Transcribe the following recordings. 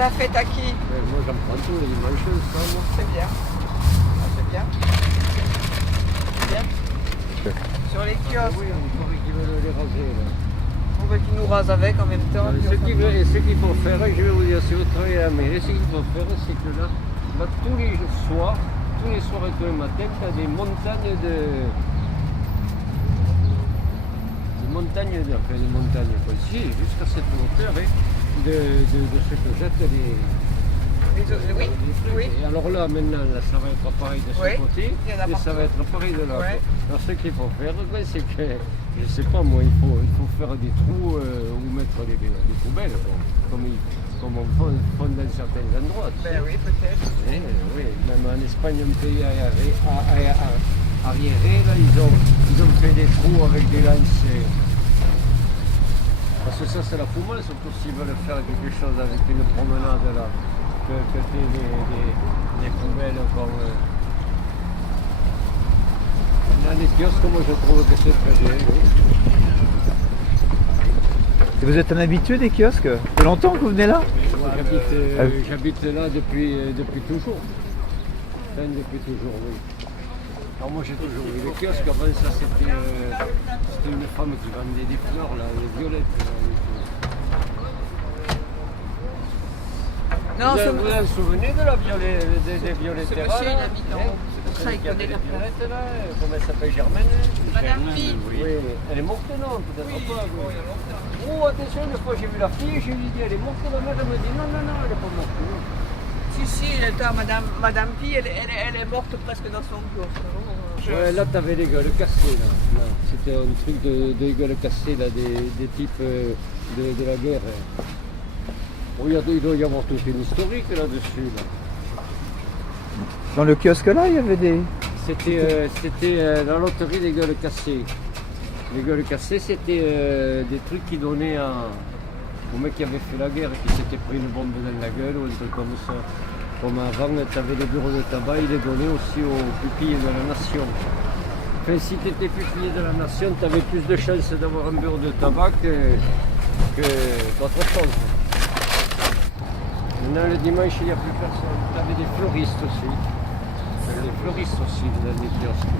la fête à qui? Moi j'en prends tous les dimanches, ça, moi. C'est bien. Ah, c'est bien. C'est bien. Sur les kiosques. Oui, on pourrait qu'ils veulent les raser là. On veut qu'ils nous rasent avec en même temps. Ce qu'il faut faire, je vais vous dire, si vous travaillez à la mairie, ce qu'il faut faire, c'est que là, tous les soirs et tous les matins, tu as des montagnes jusqu'à cette hauteur, de ce que jettent les Oui, oui. Et alors là, maintenant, là, ça va être pareil de ce côté, il y en a et ça va être pareil de là. Ouais. Alors ce qu'il faut faire, c'est que, je ne sais pas moi, il faut faire des trous où mettre les poubelles, comme on fait dans certains endroits. Ben oui, peut-être. Oui, même en Espagne, un pays arriéré, là, ils ont fait des trous avec des lances. Parce que ça, c'est la poubelle, surtout s'ils veulent faire quelque chose avec une promenade là, que des poubelles comme. Dans les kiosques, moi je trouve que c'est très bien. Et vous êtes un habitué des kiosques? Ça fait longtemps que vous venez là? J'habite là depuis toujours. Enfin, depuis toujours, oui. Alors moi j'ai toujours vu les kiosques, avant ça c'était une femme qui vendait des fleurs, là, des violettes. Non, Vous vous en souvenez de la des violettes? Ce monsieur, il habite en haut. C'est pour ça qu'il connaît la place. Là, comment elle s'appelle, Germaine? Madame Pi. Oui. Elle est morte, non? Peut-être Oui, pas. bon, il y a longtemps. Oh, attention, une fois j'ai vu la fille, je lui ai dit, elle est morte, la mère, elle me dit, non, elle n'est pas morte. Si, attends, Madame Pi, elle est morte presque dans son kiosque. Ouais, là, t'avais les gueules cassées, là. C'était un truc de gueules cassées, là, des types de la guerre. Bon, il doit y avoir toute une historique là-dessus, là. Dans le kiosque là, il y avait des... C'était la loterie des gueules cassées. Les gueules cassées, c'était des trucs qui donnaient au mec qui avait fait la guerre et qui s'était pris une bombe dans la gueule ou un truc comme ça. Comme avant, tu avais les bureaux de tabac, ils les donnaient aussi aux pupilles de la nation. Enfin, si tu étais pupille de la nation, tu avais plus de chances d'avoir un bureau de tabac que d'autres choses. Maintenant, le dimanche, il n'y a plus personne. Tu avais des fleuristes aussi. Les fleuristes aussi dans les kiosques.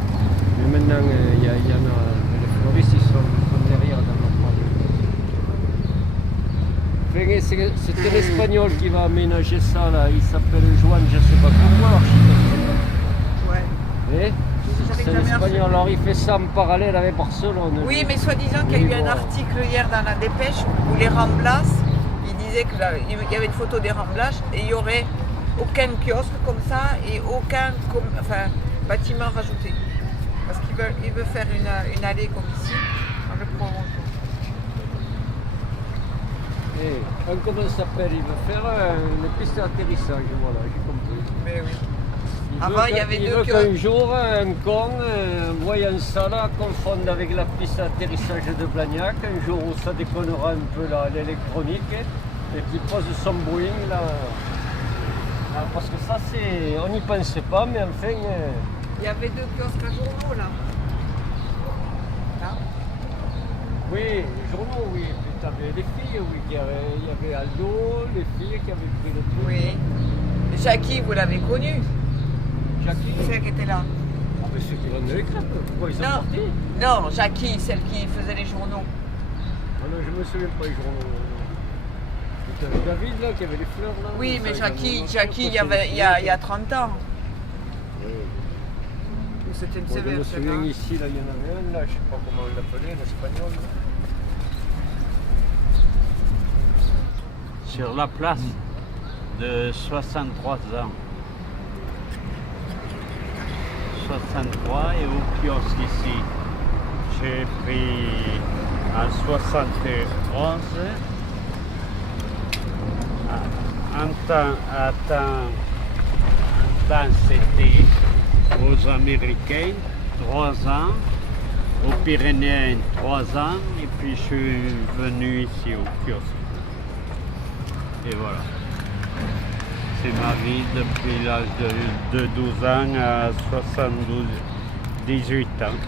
Mais maintenant, il y en a. Les fleuristes, ils sont derrière dans notre pays. C'était l'Espagnol qui va aménager ça, là. Il s'appelle Juan, je ne sais pas comment, l'architecte. Ouais. C'est l'Espagnol. Alors, il fait ça en parallèle avec Barcelone. Oui, mais soi-disant qu'il y a eu un article hier dans la Dépêche où les Ramblas, il disait qu'il y avait une photo des Ramblas et il n'y aurait aucun kiosque comme ça et aucun bâtiment rajouté. Parce qu'il veut faire une allée comme ici, dans le Provence. Et comment ça s'appelle? Il veut faire une piste d'atterrissage, voilà, j'ai compris. Mais oui. Avant, il y avait deux kiosques. Qu'un jour, un con, voyant ça là, confonde avec la piste d'atterrissage de Blagnac, un jour où ça déconnera un peu l'électronique, et qu'il pose son Boeing là. Parce que ça, on n'y pensait pas, mais enfin. Il y avait deux kiosques à journaux là. Là. Oui, les journaux, oui. Et puis tu avais les filles, oui. Il y avait Aldo, les filles qui avaient pris le truc. Oui. Jackie, vous l'avez connu? Jackie? Celle qui était là. Ah, mais ceux qui vendaient les crêpes, pourquoi ils sont partis? Non, Jackie, celle qui faisait les journaux. Ah non, je me souviens pas des journaux. C'était David là qui avait les fleurs là. Oui, mais Jackie, il y a 30 ans. Oui. C'était une Moi, je sévère, me c'est souviens ça. ici, là, il y en avait un, là, je ne sais pas comment on l'appelait, l'espagnol. Sur la place de 63 ans. 63 et au kiosque ici. J'ai pris en 71. En temps c'était aux Américains, 3 ans, aux Pyrénées, 3 ans, et puis je suis venu ici au kiosque. Et voilà. C'est ma vie depuis l'âge de 12 ans à 18 ans.